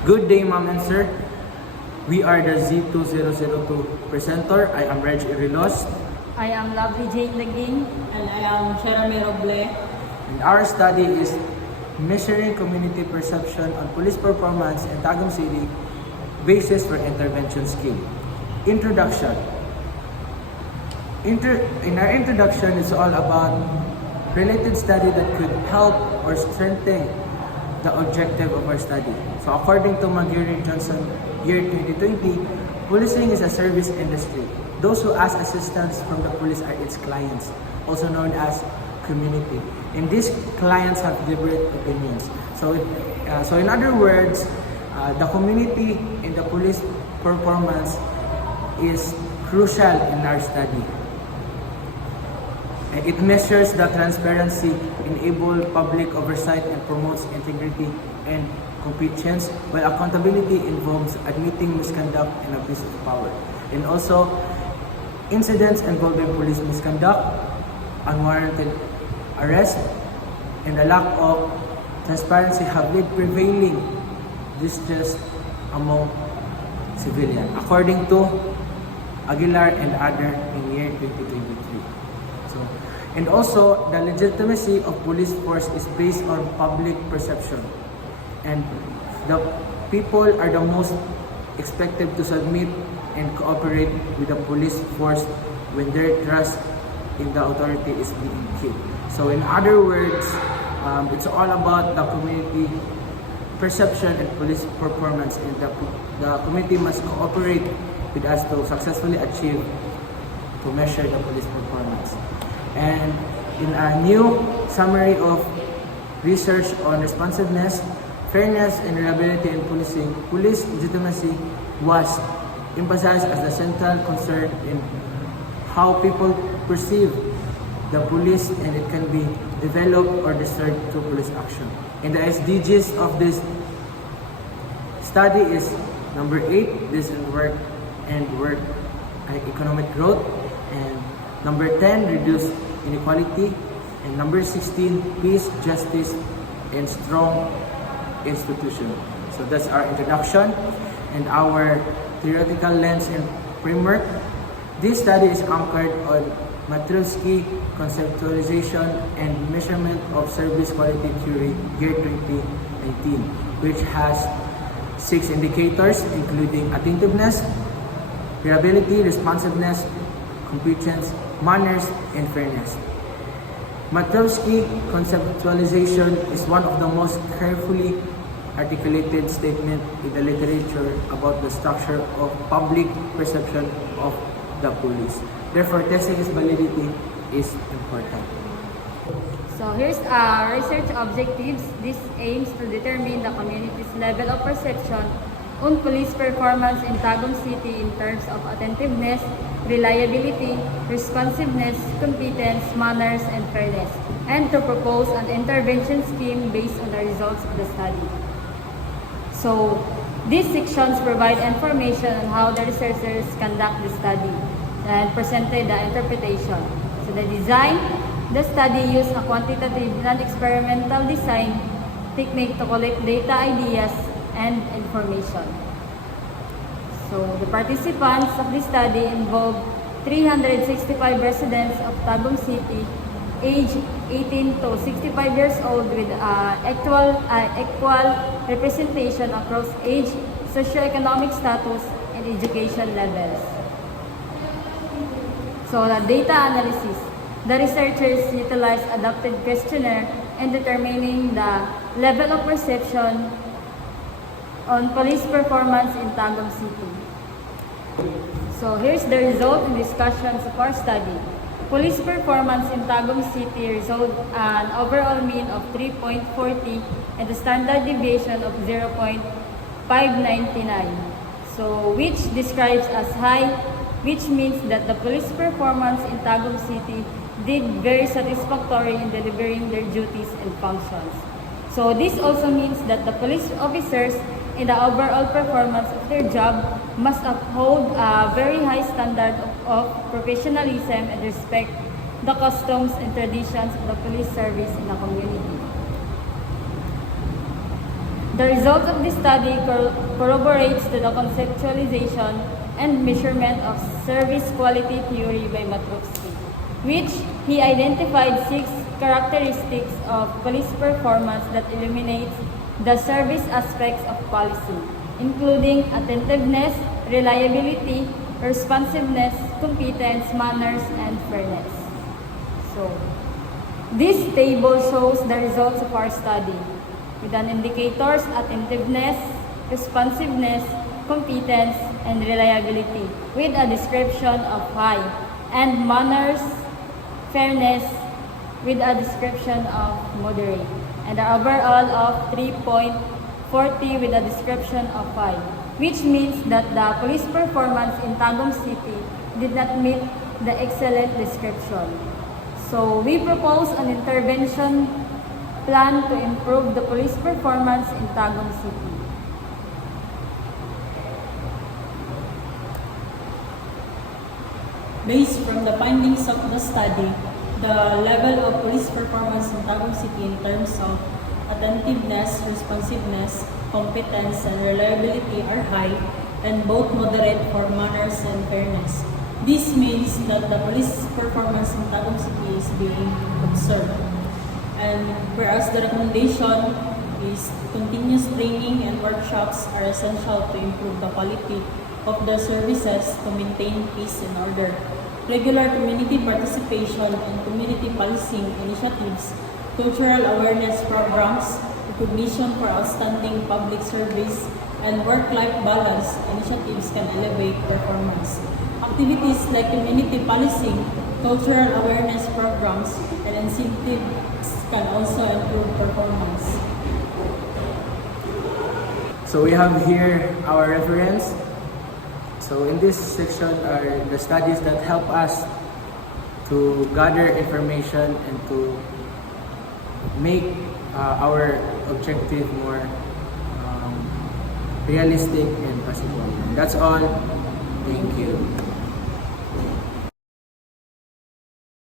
Good day, ma'am and sir. We are the Z2002 presenter. I am Reg Irilos. I am Lovely Jane Laging. And I am Jeremy Roble. And our study is measuring community perception on police performance in Tagum City, basis for intervention skill. Introduction. In our introduction, it's all about related study that could help or strengthen the objective of our study. So according to McGarry Johnson, year 2020, policing is a service industry. Those who ask assistance from the police are its clients, also known as community. And these clients have different opinions. So in other words, the community in the police performance is crucial in our study. It measures the transparency, enable public oversight, and promotes integrity and competence, while accountability involves admitting misconduct and abuse of power. And also, incidents involving police misconduct, unwarranted arrest, and the lack of transparency have led prevailing distrust among civilians, according to Aguilar and other in year 2023. And also, the legitimacy of police force is based on public perception. And the people are the most expected to submit and cooperate with the police force when their trust in the authority is being hit. So in other words, it's all about the community perception and police performance, and the community must cooperate with us to successfully achieve to measure the police performance. And in a new summary of research on responsiveness, fairness, and reliability in policing, police legitimacy was emphasized as the central concern in how people perceive the police, and it can be developed or discerned through police action. And the SDGs of this study is number 8, this is work and economic growth, and number 10, reduce inequality, and number 16, peace, justice, and strong institution. So that's our introduction and our theoretical lens and framework. This study is anchored on Matrosky conceptualization and measurement of service quality theory, year 2019, which has 6 indicators, including attentiveness, reliability, responsiveness, competence, manners, and fairness. Matrosky conceptualization is one of the most carefully articulated statements in the literature about the structure of public perception of the police. Therefore, testing its validity is important. So here's our research objectives. This aims to determine the community's level of perception on police performance in Tagum City in terms of attentiveness, reliability, responsiveness, competence, manners, and fairness, and to propose an intervention scheme based on the results of the study. So, these sections provide information on how the researchers conduct the study and presented the interpretation. So, the design, the study used a quantitative non-experimental design technique to collect data, ideas, and information. So, the participants of this study involved 365 residents of Tagum City, age 18 to 65 years old, with equal representation across age, socioeconomic status, and education levels. So, the data analysis. The researchers utilized adapted questionnaire in determining the level of perception on police performance in Tagum City. So here's the result and discussions of our study. Police performance in Tagum City resulted an overall mean of 3.40 and a standard deviation of 0.599. So which describes as high, which means that the police performance in Tagum City did very satisfactory in delivering their duties and functions. So this also means that the police officers in the overall performance of their job must uphold a very high standard of professionalism and respect the customs and traditions of the police service in the community. The results of this study corroborates to the conceptualization and measurement of service quality theory by Matrowski, which he identified 6 characteristics of police performance that illuminates the service aspects of policy, including attentiveness, reliability, responsiveness, competence, manners, and fairness. So, this table shows the results of our study with an indicators attentiveness, responsiveness, competence, and reliability with a description of high, and manners, fairness with a description of moderate, and the overall of 3.40 with a description of 5, which means that the police performance in Tagum City did not meet the excellent description. So we propose an intervention plan to improve the police performance in Tagum City. Based from the findings of the study, the level of police performance in Tagum City in terms of attentiveness, responsiveness, competence, and reliability are high and both moderate for manners and fairness. This means that the police performance in Tagum City is being observed. And whereas the recommendation is continuous training and workshops are essential to improve the quality of the services to maintain peace and order. Regular community participation and community policing initiatives, cultural awareness programs, recognition for outstanding public service, and work-life balance initiatives can elevate performance. Activities like community policing, cultural awareness programs, and incentives can also improve performance. So we have here our reference. So in this section are the studies that help us to gather information and to make our objective more realistic and possible. That's all. Thank you.